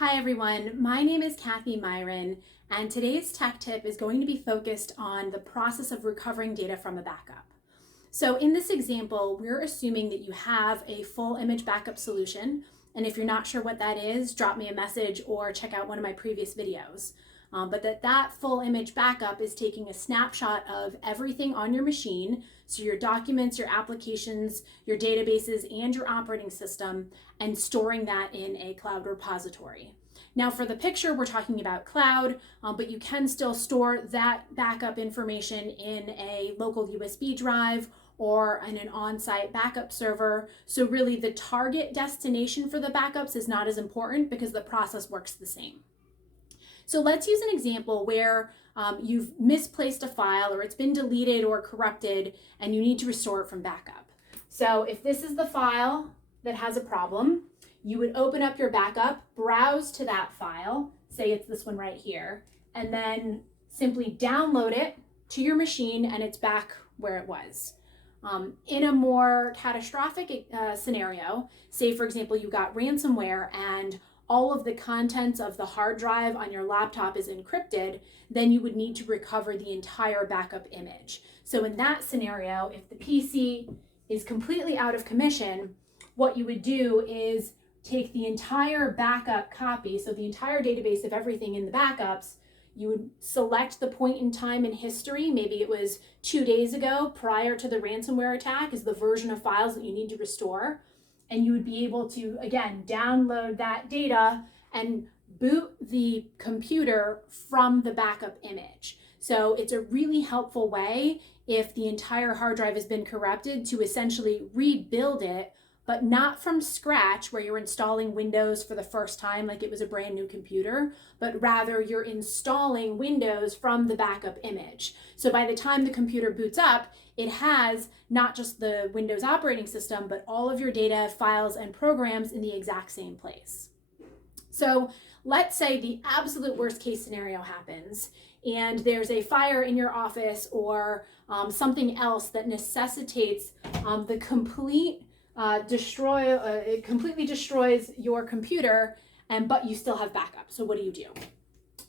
Hi everyone, my name is 𝗙𝗵𝗁, and today's tech tip is going to be focused on the process of recovering data from a backup. So in this example, we're assuming that you have a full image backup solution, and if you're not sure what that is, drop me a message or check out one of my previous videos. But that full image backup is taking a snapshot of everything on your machine, so your documents, your applications, your databases, and your operating system, and storing that in a cloud repository. Now for the picture, we're talking about cloud, but you can still store that backup information in a local USB drive or in an on-site backup server. So really the target destination for the backups is not as important because the process works the same. So let's use an example where you've misplaced a file or it's been deleted or corrupted and you need to restore it from backup. So if this is the file that has a problem, you would open up your backup, browse to that file, say it's this one right here, and then simply download it to your machine and it's back where it was. In a more catastrophic scenario, say for example you got ransomware and all of the contents of the hard drive on your laptop is encrypted, then you would need to recover the entire backup image. So in that scenario, if the PC is completely out of commission, what you would do is take the entire backup copy, so the entire database of everything in the backups, you would select the point in time in history, maybe it was 2 days ago prior to the ransomware attack is the version of files that you need to restore. And you would be able to, again, download that data and boot the computer from the backup image. So it's a really helpful way if the entire hard drive has been corrupted to essentially rebuild it, but not from scratch where you're installing Windows for the first time like it was a brand new computer, but rather you're installing Windows from the backup image. So by the time the computer boots up, it has not just the Windows operating system, but all of your data, files, and programs in the exact same place. So let's say the absolute worst case scenario happens and there's a fire in your office or something else that necessitates the complete it completely destroys your computer, but you still have backup. So what do?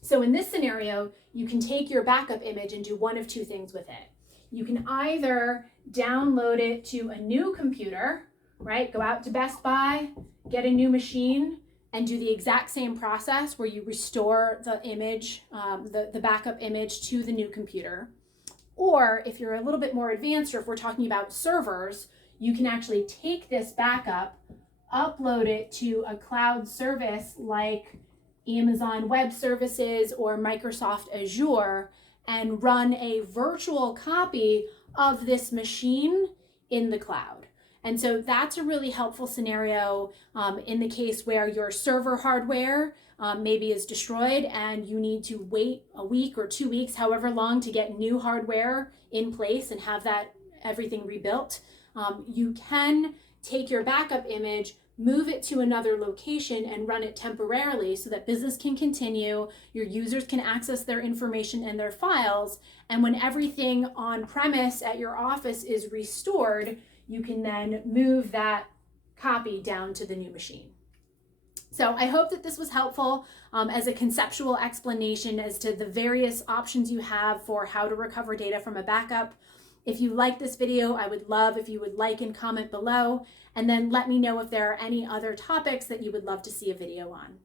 So in this scenario, you can take your backup image and do one of two things with it. You can either download it to a new computer, right? Go out to Best Buy, get a new machine, and do the exact same process where you restore the image, the backup image to the new computer. Or if you're a little bit more advanced, or if we're talking about servers, you can actually take this backup, upload it to a cloud service like Amazon Web Services or Microsoft Azure and run a virtual copy of this machine in the cloud. And so that's a really helpful scenario in the case where your server hardware maybe is destroyed and you need to wait a week or 2 weeks, however long, to get new hardware in place and have that everything rebuilt. You can take your backup image, move it to another location and run it temporarily so that business can continue, your users can access their information and their files, and when everything on premise at your office is restored, you can then move that copy down to the new machine. So I hope that this was helpful as a conceptual explanation as to the various options you have for how to recover data from a backup. If you like this video, I would love if you would like and comment below, and then let me know if there are any other topics that you would love to see a video on.